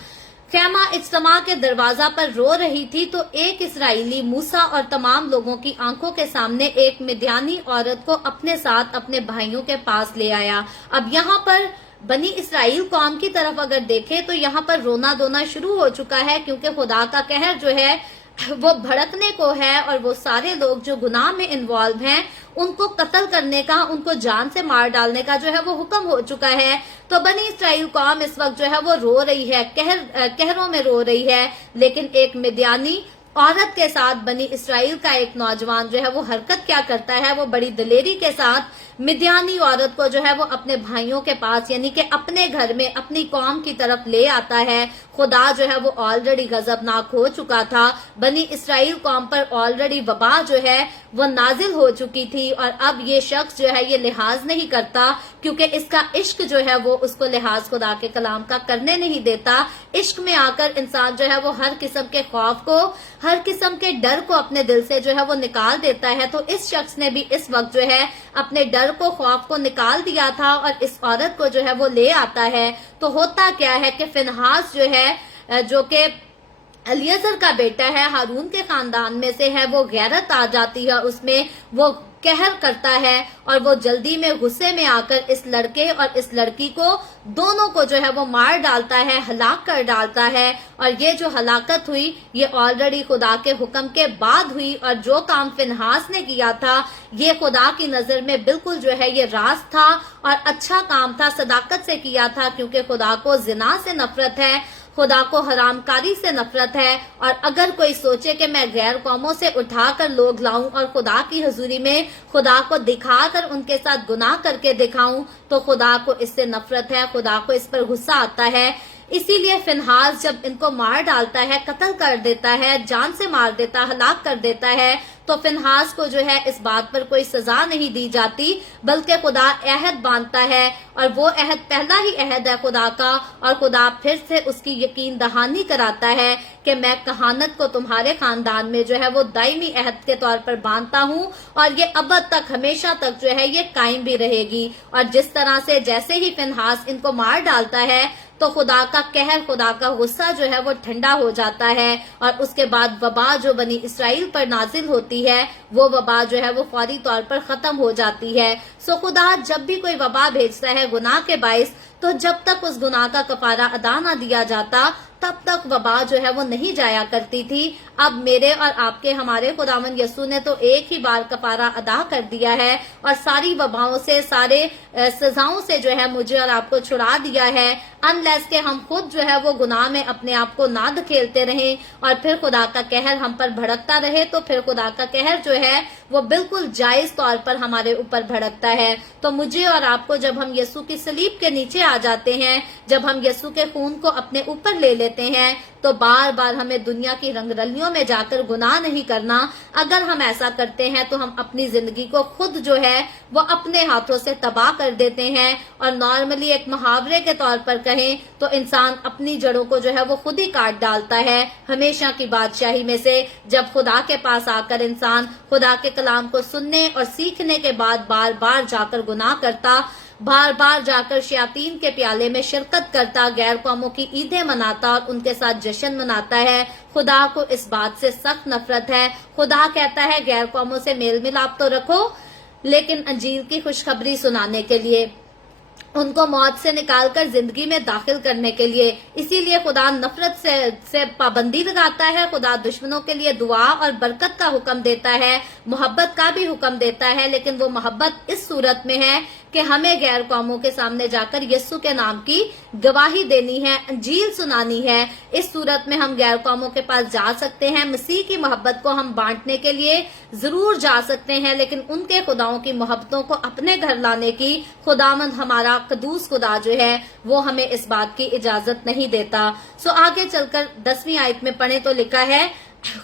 खैमा इज्तिमा के दरवाजा पर रो रही थी तो एक इसराइली मूसा और तमाम लोगों की आंखों के सामने एक मिद्यानी औरत को अपने साथ अपने भाइयों के पास ले आया। अब यहाँ पर बनी इसराइल कौम की तरफ अगर देखें तो यहाँ पर रोना धोना शुरू हो चुका है, क्योंकि खुदा का कहर जो है वो भड़कने को है और वो सारे लोग जो गुनाह में इन्वॉल्व हैं उनको कत्ल करने का, उनको जान से मार डालने का जो है वो हुक्म हो चुका है। तो बनी इसराइल कौम इस वक्त जो है वो रो रही है, कहरों में रो रही है, लेकिन एक मिद्यानी औरत के साथ बनी इसराइल का एक नौजवान जो है वो हरकत क्या करता है, वो बड़ी दिलेरी के साथ मिद्यानी औरत को जो है वो अपने भाइयों के पास यानी कि अपने घर में अपनी कौम की तरफ ले आता है। खुदा जो है वो ऑलरेडी गजबनाक हो चुका था, बनी इसराइल कौम पर ऑलरेडी वबा जो है वो नाजिल हो चुकी थी, और अब ये शख्स जो है ये लिहाज नहीं करता, क्योंकि इसका इश्क जो है वो उसको लिहाज खुदा के कलाम का करने नहीं देता। इश्क में आकर इंसान जो है वो हर किस्म के खौफ को, हर किस्म के डर को अपने दिल से जो है वो निकाल देता है। तो इस शख्स ने भी इस वक्त जो है अपने डर को, खौफ को निकाल दिया था और इस औरत को जो है वो ले आता है। तो होता क्या है कि फिनहास जो है, जो कि अलियजर का बेटा है, हारून के खानदान में से है, वो गैरत आ जाती है उसमें, वो कहर करता है और वो जल्दी में गुस्से में आकर इस लड़के और इस लड़की को दोनों को जो है वो मार डालता है, हलाक कर डालता है। और ये जो हलाकत हुई ये ऑलरेडी खुदा के हुक्म के बाद हुई, और जो काम फिनहास ने किया था ये खुदा की नजर में बिल्कुल जो है ये राज था और अच्छा काम था, सदाकत से किया था, क्योंकि खुदा को जिना से नफरत है, खुदा को हरामकारी से नफरत है। और अगर कोई सोचे कि मैं गैर कौमों से उठाकर लोग लाऊं और खुदा की हजूरी में खुदा को दिखाकर उनके साथ गुनाह करके दिखाऊं, तो खुदा को इससे नफरत है, खुदा को इस पर गुस्सा आता है। इसीलिए फिनहास जब इनको मार डालता है, कत्ल कर देता है, जान से मार देता, हलाक कर देता है, तो फिनहास को जो है इस बात पर कोई सजा नहीं दी जाती, बल्कि खुदा अहद बांधता है, और वो अहद पहला ही अहद है खुदा का, और खुदा फिर से उसकी यकीन दहानी कराता है कि मैं कहानत को तुम्हारे खानदान में जो है वो दायमी अहद के तौर पर बांधता हूँ, और ये अबद तक, हमेशा तक जो है ये कायम भी रहेगी। और जिस तरह से जैसे ही फिनहास इनको मार डालता है तो खुदा का कहर, खुदा का गुस्सा जो है वो ठंडा हो जाता है, और उसके बाद वबा जो बनी इसराइल पर नाजिल होती है वो वबा जो है वो फौरी तौर पर खत्म हो जाती है। सो खुदा जब भी कोई वबा भेजता है गुनाह के बाइस, तो जब तक उस गुनाह का कफारा अदा ना दिया जाता तब तक वबा जो है वो नहीं जाया करती थी। अब मेरे और आपके हमारे खुदावंद यीशु ने तो एक ही बार कफारा अदा कर दिया है और सारी वबाओं से, सारे सजाओं से जो है मुझे और आपको छुड़ा दिया है, अनलेस के हम खुद जो है वो गुनाह में अपने आप को ना धकेलते रहें और फिर खुदा का कहर हम पर भड़कता रहे, तो फिर खुदा का कहर जो है वो बिल्कुल जायज तौर पर हमारे ऊपर भड़कता है। तो मुझे और आपको जब हम यीशु की सलीब के नीचे आ जाते हैं, जब हम यीशु के खून को अपने ऊपर ले लेते हैं, तो बार बार हमें दुनिया की रंगरलियों में जाकर गुनाह नहीं करना। अगर हम ऐसा करते हैं तो हम अपनी जिंदगी को खुद जो है वो अपने हाथों से तबाह कर देते हैं। और नॉर्मली एक मुहावरे के तौर पर कहें तो इंसान अपनी जड़ों को जो है वो खुद ही काट डालता है। हमेशा की बादशाही में से जब खुदा के पास आकर इंसान खुदा के कलाम को सुनने और सीखने के बाद बार बार जाकर गुनाह करता, बार बार जाकर शयातीन के प्याले में शिरकत करता, गैर कौमों की ईदें मनाता और उनके साथ जश्न मनाता है, खुदा को इस बात से सख्त नफरत है। खुदा कहता है गैर कौमों से मेल मिलाप तो रखो, लेकिन अंजील की खुशखबरी सुनाने के लिए, उनको मौत से निकालकर जिंदगी में दाखिल करने के लिए, इसीलिए खुदा नफरत से पाबंदी लगाता है। खुदा दुश्मनों के लिए दुआ और बरकत का हुक्म देता है, मोहब्बत का भी हुक्म देता है, लेकिन वो मोहब्बत इस सूरत में है कि हमें गैर कौमों के सामने जाकर यीशु के नाम की गवाही देनी है, अंजील सुनानी है। इस सूरत में हम गैर कौमों के पास जा सकते हैं, मसीह की मोहब्बत को हम बांटने के लिए जरूर जा सकते हैं, लेकिन उनके खुदाओं की मोहब्बतों को अपने घर लाने की खुदावंद हमारा कदूस खुदा जो है वो हमें इस बात की इजाजत नहीं देता। सो आगे चलकर 10वीं आयत में पढ़े तो लिखा है,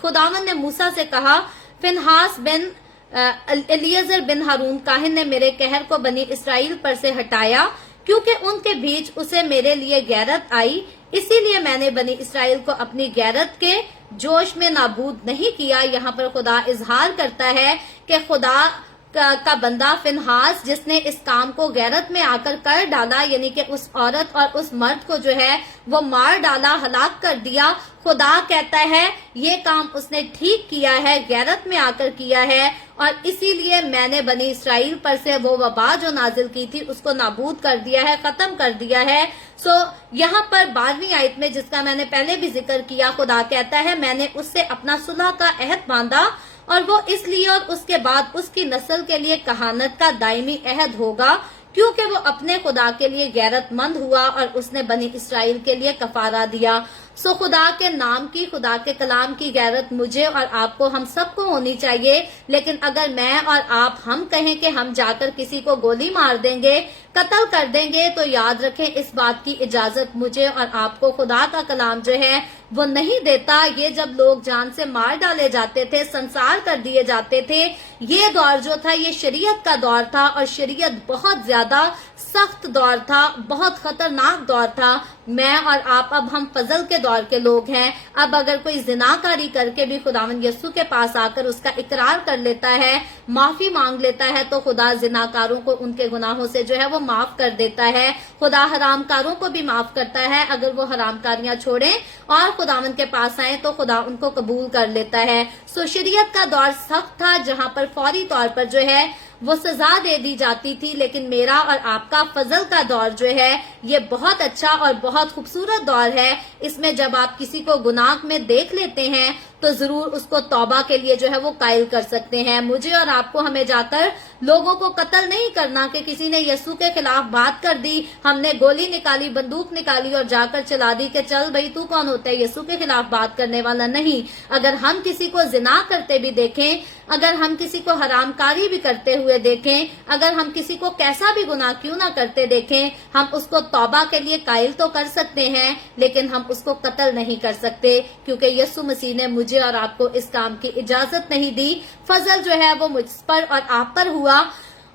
खुदावंद ने मूसा से कहा, फिनहास बिन एलियजर बिन हारून काहिन ने मेरे कहर को बनी इसराइल पर से हटाया, क्योंकि उनके बीच उसे मेरे लिए गैरत आई, इसीलिए मैंने बनी इसराइल को अपनी गैरत के जोश में नाबूद नहीं किया। यहाँ पर खुदा इजहार करता है कि खुदा का बंदा फिनहास जिसने इस काम को गैरत में आकर कर डाला, यानी कि उस औरत और उस मर्द को जो है वो मार डाला, हलाक कर दिया। खुदा कहता है ये काम उसने ठीक किया है, गैरत में आकर किया है, और इसीलिए मैंने बनी इसराइल पर से वो वबा जो नाजिल की थी उसको नाबूद कर दिया है, खत्म कर दिया है। सो यहाँ पर 12वीं आयत में जिसका मैंने पहले भी जिक्र किया, खुदा कहता है मैंने उससे अपना सुलह का अहद बांधा, और वो इसलिए और उसके बाद उसकी नस्ल के लिए कहानत का दायमी अहद होगा, क्योंकि वो अपने खुदा के लिए गैरतमंद हुआ और उसने बनी इसराइल के लिए कफारा दिया। सो खुदा के नाम की, खुदा के कलाम की गैरत मुझे और आपको, हम सबको होनी चाहिए। लेकिन अगर मैं और आप हम कहें कि हम जाकर किसी को गोली मार देंगे, कत्ल कर देंगे, तो याद रखें इस बात की इजाजत मुझे और आपको खुदा का कलाम जो है वो नहीं देता। ये जब लोग जान से मार डाले जाते थे, संसार कर दिए जाते थे, ये दौर जो था ये शरीयत का दौर था, और शरीयत बहुत ज्यादा सख्त दौर था, बहुत खतरनाक दौर था। मैं और आप अब हम फजल के दौर के लोग हैं। अब अगर कोई जिनाकारी करके भी खुदावंद यीशु के पास आकर उसका इकरार कर लेता है, माफी मांग लेता है, तो खुदा जिनाकारों को उनके गुनाहों से जो है वो माफ कर देता है। खुदा हरामकारों को भी माफ करता है, अगर वो हरामकारियां छोड़ें और खुदावंद के पास आए तो खुदा उनको कबूल कर लेता है। सो शरीयत का दौर सख्त था, जहां पर फौरी तौर पर जो है वो सजा दे दी जाती थी, लेकिन मेरा और आपका फजल का दौर जो है ये बहुत अच्छा और बहुत खूबसूरत दौर है। इसमें जब आप किसी को गुनाह में देख लेते हैं तो जरूर उसको तौबा के लिए जो है वो कायल कर सकते हैं। मुझे और आपको हमें जाकर लोगों को कत्ल नहीं करना कि किसी ने यीशु के खिलाफ बात कर दी, हमने गोली निकाली, बंदूक निकाली और जाकर चला दी कि चल भाई तू कौन होता है यीशु के खिलाफ बात करने वाला। नहीं, अगर हम किसी को जिना करते भी देखें, अगर हम किसी को हरामकारी भी करते हुए देखें, अगर हम किसी को कैसा भी गुनाह क्यों ना करते देखें, हम उसको तौबा के लिए कायल तो कर सकते हैं, लेकिन हम उसको कत्ल नहीं कर सकते, क्योंकि यीशु मसीह ने मुझे और आपको इस काम की इजाजत नहीं दी। फजल जो है वो मुझ पर और आप पर हुआ,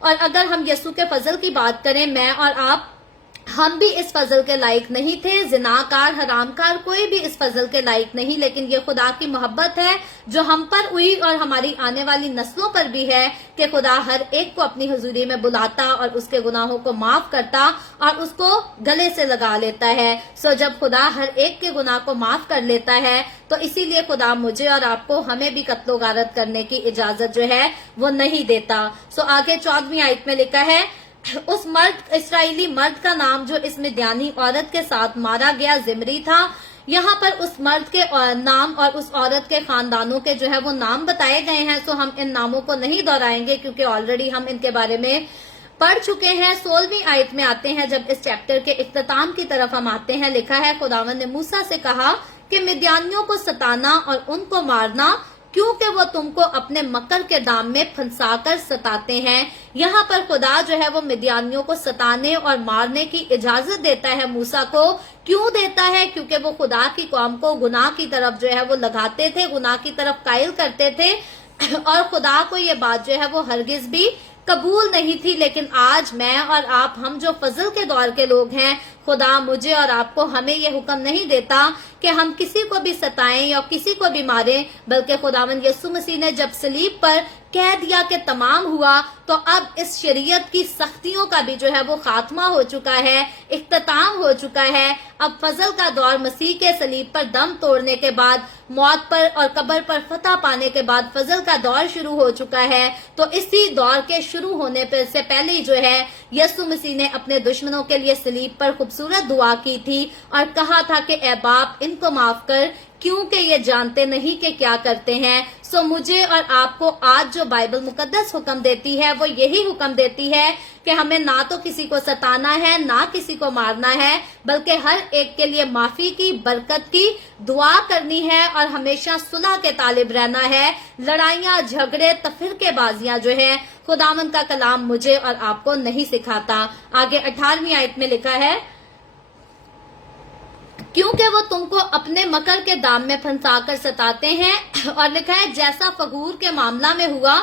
और अगर हम यीशु के फजल की बात करें, मैं और आप हम भी इस फजल के लायक नहीं थे, जिनाकार हरामकार कोई भी इस फजल के लायक नहीं, लेकिन ये खुदा की मोहब्बत है जो हम पर हुई और हमारी आने वाली नस्लों पर भी है कि खुदा हर एक को अपनी हुजूरी में बुलाता और उसके गुनाहों को माफ करता और उसको गले से लगा लेता है। सो जब खुदा हर एक के गुनाह को माफ कर लेता है तो इसीलिए खुदा मुझे और आपको, हमें भी कत्लो गारत करने की इजाजत जो है वो नहीं देता। सो आगे 14वीं आयत में लिखा है, उस मर्द, इसराइली मर्द का नाम जो इस मिद्यानी औरत के साथ मारा गया जिमरी था। यहाँ पर उस मर्द के नाम और उस औरत के खानदानों के जो है वो नाम बताए गए हैं। सो हम इन नामों को नहीं दोहराएंगे क्योंकि ऑलरेडी हम इनके बारे में पढ़ चुके हैं। 16वीं आयत में आते हैं, जब इस चैप्टर के इख्तिताम की तरफ हम आते हैं, लिखा है खुदावंद ने मूसा से कहा कि मिद्यानियों को सताना और उनको मारना, क्योंकि वो तुमको अपने मकर के दाम में फंसाकर सताते हैं। यहाँ पर खुदा जो है वो मिद्यानियों को सताने और मारने की इजाजत देता है मूसा को। क्यों देता है? क्योंकि वो खुदा की कौम को गुनाह की तरफ जो है वो लगाते थे, गुनाह की तरफ कायल करते थे और खुदा को ये बात जो है वो हरगिज भी कबूल नहीं थी। लेकिन आज मैं और आप, हम जो फजल के दौर के लोग हैं, खुदा मुझे और आपको, हमें ये हुक्म नहीं देता कि हम किसी को भी सताएं या किसी को भी मारें, बल्कि खुदावंद यीशु मसीह ने जब सलीब पर कह दिया कि तमाम हुआ, तो अब इस शरीयत की सख्तियों का भी जो है वो खात्मा हो चुका है, इख्तिताम हो चुका है। अब फजल का दौर मसीह के सलीब पर दम तोड़ने के बाद, मौत पर और कब्र पर फतह पाने के बाद फजल का दौर शुरू हो चुका है। तो इसी दौर के शुरू होने पर से पहले ही जो है यीशु मसीह ने अपने दुश्मनों के लिए सलीब पर खूबसूरत दुआ की थी और कहा था कि ए बाप, इनको माफ कर, क्योंकि ये जानते नहीं कि क्या करते हैं। सो मुझे और आपको आज जो बाइबल मुकद्दस हुक्म देती है वो यही हुक्म देती है कि हमें ना तो किसी को सताना है, ना किसी को मारना है, बल्कि हर एक के लिए माफी की, बरकत की दुआ करनी है और हमेशा सुलह के तालिब रहना है। लड़ाइयाँ, झगड़े, तफरीकेबाजियां जो है खुदावंद का कलाम मुझे और आपको नहीं सिखाता। आगे 18वीं आयत में लिखा है, क्योंकि वो तुमको अपने मकर के दाम में फंसा कर सताते हैं। और लिखा है, जैसा फगूर के मामला में हुआ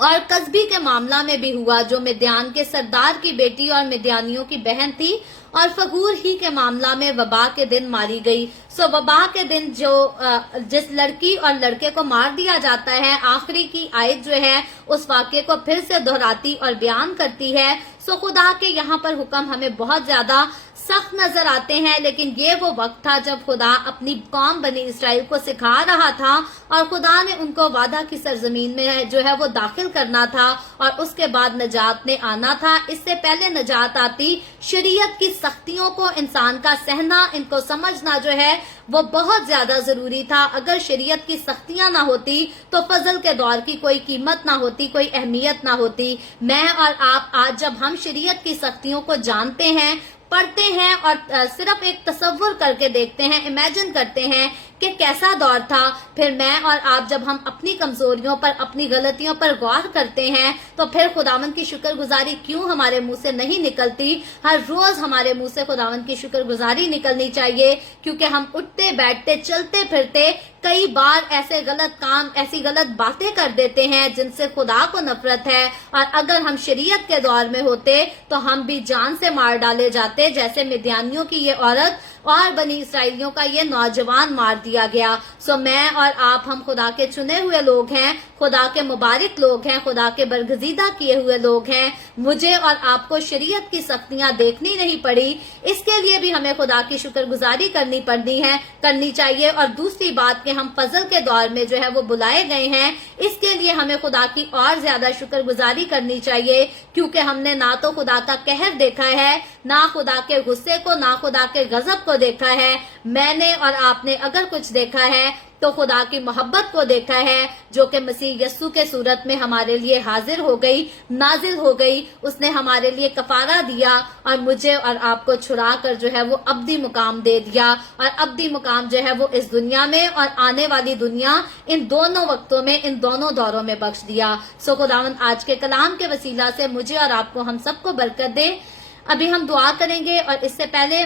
और कस्बी के मामला में भी हुआ, जो मिद्यान के सरदार की बेटी और मिद्यानियों की बहन थी, और फगूर ही के मामला में वबा के दिन मारी गई। सो वबा के दिन जो जिस लड़की और लड़के को मार दिया जाता है, आखिरी की आयत जो है उस वाक्य को फिर से दोहराती और बयान करती है। सो खुदा के यहाँ पर हुक्म हमें बहुत ज्यादा सख्त नजर आते हैं, लेकिन ये वो वक्त था जब खुदा अपनी कौम बनी इसराइल को सिखा रहा था और खुदा ने उनको वादा की सरजमीन में जो है वो दाखिल करना था और उसके बाद नजात ने आना था। इससे पहले नजात आती, शरीयत की सख्तियों को इंसान का सहना, इनको समझना जो है वो बहुत ज्यादा जरूरी था। अगर शरीयत की सख्तियां ना होती तो फजल के दौर की कोई कीमत ना होती, कोई अहमियत ना होती। मैं और आप आज जब हम शरीयत की सख्तियों को जानते हैं, पढ़ते हैं और सिर्फ एक तसव्वुर करके देखते हैं, इमेजिन करते हैं कि कैसा दौर था, फिर मैं और आप जब हम अपनी कमजोरियों पर, अपनी गलतियों पर गौर करते हैं, तो फिर खुदावंद की शुक्रगुजारी क्यों हमारे मुंह से नहीं निकलती। हर रोज हमारे मुंह से खुदावंद की शुक्रगुजारी निकलनी चाहिए, क्योंकि हम उठते बैठते चलते फिरते कई बार ऐसे गलत काम, ऐसी गलत बातें कर देते हैं जिनसे खुदा को नफरत है। और अगर हम शरीयत के दौर में होते तो हम भी जान से मार डाले जाते, जैसे मिद्यानियों की ये औरत और बनी इसराइलियों का ये नौजवान मार दिया गया। सो मैं और आप, हम खुदा के चुने हुए लोग हैं, खुदा के मुबारक लोग हैं, खुदा के बरगजीदा किए हुए लोग हैं। मुझे और आपको शरीयत की सख्तियां देखनी नहीं पड़ी, इसके लिए भी हमें खुदा की शुक्रगुजारी करनी चाहिए। और दूसरी बात कि हम फजल के दौर में जो है वो बुलाए गए हैं, इसके लिए हमें खुदा की और ज्यादा शुक्रगुजारी करनी चाहिए, क्योंकि हमने ना तो खुदा का कहर देखा है, ना खुदा के गुस्से को, ना खुदा के गजब को देखा है। मैंने और आपने अगर कुछ देखा है तो खुदा की मोहब्बत को देखा है, जो कि मसीह यस्सु के सूरत में हमारे लिए हाजिर हो गई, नाजिल हो गई। उसने हमारे लिए कफारा दिया और मुझे और आपको छुड़ा कर जो है वो अब्दी मुकाम दे दिया। और अब्दी मुकाम जो है वो इस दुनिया में और आने वाली दुनिया, इन दोनों वक्तों में, इन दोनों दौरों में बख्श दिया। सो खुदावंद आज के कलाम के वसीला से मुझे और आपको, हम सबको बरकत दे। अभी हम दुआ करेंगे और इससे पहले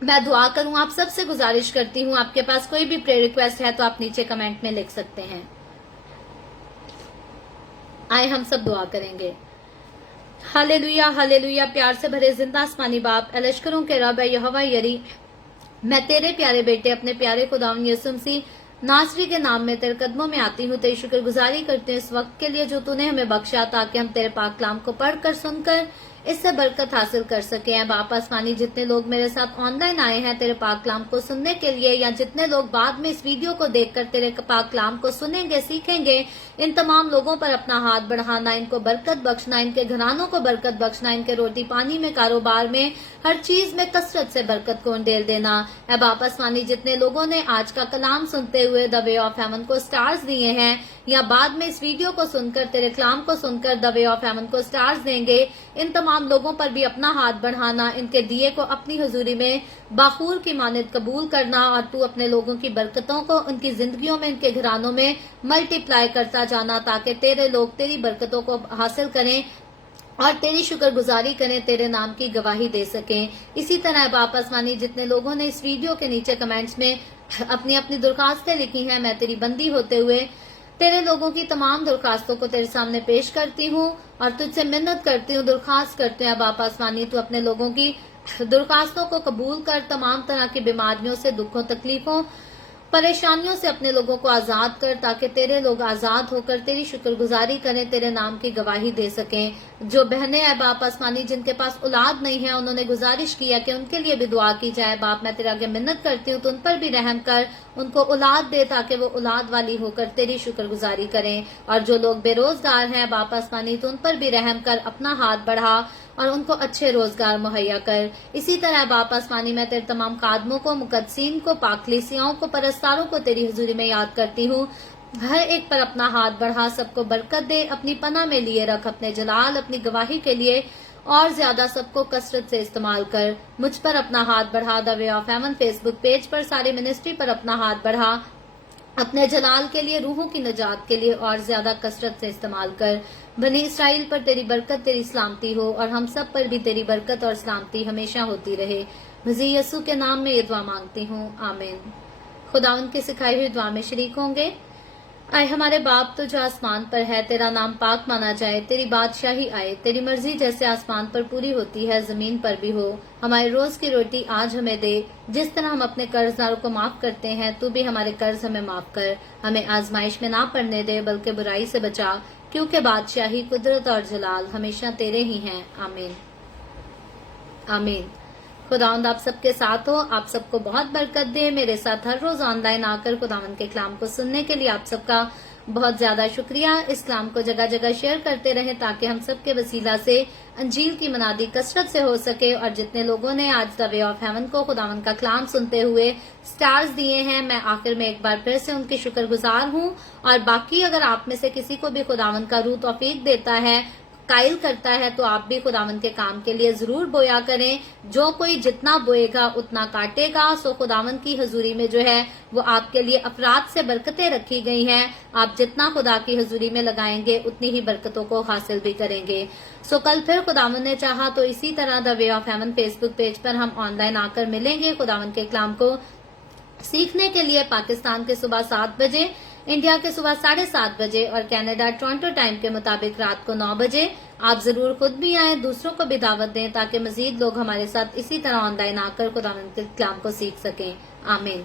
मैं दुआ करूं, आप सबसे गुजारिश करती हूं, आपके पास कोई भी प्रेयर रिक्वेस्ट है तो आप नीचे कमेंट में लिख सकते हैं। आए हम सब दुआ करेंगे। Hallelujah, hallelujah. प्यार से भरे जिंदा आसमानी बाप, लश्करों के रब यहोवा यरी, मैं तेरे प्यारे बेटे, अपने प्यारे खुदावंद यीशु मसीह नासरी के नाम में तेरे कदमों में आती हूँ, तेरी शुक्रगुजारी करते हैं इस वक्त के लिए जो तूने हमें बख्शा, ताकि हम तेरे पाक कलाम को पढ़कर, सुनकर اس سے برکت حاصل کر سکیں۔ اے باپ آسمانی، جتنے لوگ میرے ساتھ آن لائن آئے ہیں تیرے پاک کلام کو سننے کے لیے، یا جتنے لوگ بعد میں اس ویڈیو کو دیکھ کر تیرے پاک کلام کو سنیں گے، سیکھیں گے، ان تمام لوگوں پر اپنا ہاتھ بڑھانا، ان کو برکت بخشنا، ان کے گھرانوں کو برکت بخشنا، ان کے روٹی پانی میں، کاروبار میں، ہر چیز میں کثرت سے برکت کو ڈیل دینا۔ اے باپ آسمانی، جتنے لوگوں نے آج کا کلام سنتے ہوئے دا وے آف ہیون کو سٹارز دیے ہیں، یا بعد میں اس ویڈیو کو سن کر تیرے کلام کو سن کر دا وے آف ہیون کو سٹارز دیں گے، ان تمام لوگوں پر بھی اپنا ہاتھ بڑھانا، ان کے دیے کو اپنی حضوری میں باخور کی مانند قبول کرنا، اور تو اپنے لوگوں کی برکتوں کو ان کی زندگیوں میں، ان کے گھرانوں میں ملٹی پلائی کرتا جانا، تاکہ تیرے لوگ تیری برکتوں کو حاصل کریں اور تیری شکر گزاری کریں، تیرے نام کی گواہی دے سکیں۔ اسی طرح باپ آسمانی، جتنے لوگوں نے اس ویڈیو کے نیچے کمنٹس میں اپنی اپنی درخواستیں لکھی ہیں، میں تیری بندی ہوتے ہوئے تیرے لوگوں کی تمام درخواستوں کو تیرے سامنے پیش کرتی ہوں اور تجھ سے منت کرتی ہوں، درخواست کرتے ہیں باپ آسمانی، تو اپنے لوگوں کی درخواستوں کو قبول کر، تمام طرح کی بیماریوں سے، دکھوں، تکلیفوں، پریشانیوں سے اپنے لوگوں کو آزاد کر، تاکہ تیرے لوگ آزاد ہو کر تیری شکر گزاری کریں، تیرے نام کی گواہی دے سکیں۔ جو بہنیں ہیں باپ آسمانی جن کے پاس اولاد نہیں ہے، انہوں نے گزارش کیا کہ ان کے لیے بھی دعا کی جائے، باپ میں تیرے آگے منت کرتی ہوں تو ان پر بھی رحم کر، ان کو اولاد دے تاکہ وہ اولاد والی ہو کر تیری شکر گزاری کریں۔ اور جو لوگ بے روزگار ہیں باپ آسمانی، تو ان پر بھی رحم کر، اپنا ہاتھ بڑھا اور ان کو اچھے روزگار مہیا کر۔ اسی طرح باپ آسمانی، میں تیرے تمام خادموں کو، مقدسین کو، پاکلیسیاؤں کو، پرستاروں کو تیری حضوری میں یاد کرتی ہوں، ہر ایک پر اپنا ہاتھ بڑھا، سب کو برکت دے، اپنی پناہ میں لیے رکھ، اپنے جلال، اپنی گواہی کے لیے اور زیادہ سب کو کثرت سے استعمال کر۔ مجھ پر اپنا ہاتھ بڑھا، the way of heaven Facebook page پر، سارے منسٹری پر اپنا ہاتھ بڑھا، اپنے جلال کے لیے، روحوں کی نجات کے لیے اور زیادہ کثرت سے استعمال کر۔ بنی اسرائیل پر تیری برکت، تیری سلامتی ہو، اور ہم سب پر بھی تیری برکت اور سلامتی ہمیشہ ہوتی رہے۔ مسیح یسوع کے نام میں یہ دعا مانگتی ہوں، آمین۔ خداوند کی سکھائی ہوئی دعا میں شریک ہوں گے۔ اے ہمارے باپ تو جو آسمان پر ہے، تیرا نام پاک مانا جائے، تیری بادشاہی آئے، تیری مرضی جیسے آسمان پر پوری ہوتی ہے زمین پر بھی ہو۔ ہمارے روز کی روٹی آج ہمیں دے، جس طرح ہم اپنے قرض داروں کو معاف کرتے ہیں، تو بھی ہمارے قرض ہمیں معاف کر۔ ہمیں آزمائش میں نہ پڑنے دے، بلکہ برائی سے بچا، کیونکہ بادشاہی، قدرت اور جلال ہمیشہ تیرے ہی ہیں، آمین آمین۔ خداوند آپ سب کے ساتھ ہو، آپ سب کو بہت برکت دے۔ میرے ساتھ ہر روز آن لائن آ کر خداوند کے کلام کو سننے کے لیے آپ سب کا بہت زیادہ شکریہ۔ اس کلام کو جگہ جگہ شیئر کرتے رہیں، تاکہ ہم سب کے وسیلہ سے انجیل کی منادی کثرت سے ہو سکے۔ اور جتنے لوگوں نے آج دا وے آف ہیون کو، خداوند کا کلام سنتے ہوئے سٹارز دیے ہیں، میں آخر میں ایک بار پھر سے ان کی شکر گزار ہوں۔ اور باقی اگر آپ میں سے کسی کو بھی خداوند کا روح توفیق دیتا ہے، قائل کرتا ہے، تو آپ بھی خداوند کے کام کے لیے ضرور بویا کریں۔ جو کوئی جتنا بوئے گا اتنا کاٹے گا۔ سو خداوند کی حضوری میں جو ہے وہ آپ کے لیے افراد سے برکتیں رکھی گئی ہیں۔ آپ جتنا خدا کی حضوری میں لگائیں گے اتنی ہی برکتوں کو حاصل بھی کریں گے۔ سو کل پھر خداوند نے چاہا تو اسی طرح the way of heaven Facebook page پر ہم آن لائن آ کر ملیں گے، خداوند کے کلام کو سیکھنے کے لیے۔ پاکستان کے صبح 7 بجے، انڈیا کے صبح 7:30 بجے، اور کینیڈا ٹورنٹو ٹائم کے مطابق رات کو 9 بجے۔ آپ ضرور خود بھی آئیں، دوسروں کو بھی دعوت دیں، تاکہ مزید لوگ ہمارے ساتھ اسی طرح آن لائن آ کر خداوند کے کلام کو سیکھ سکیں، آمین۔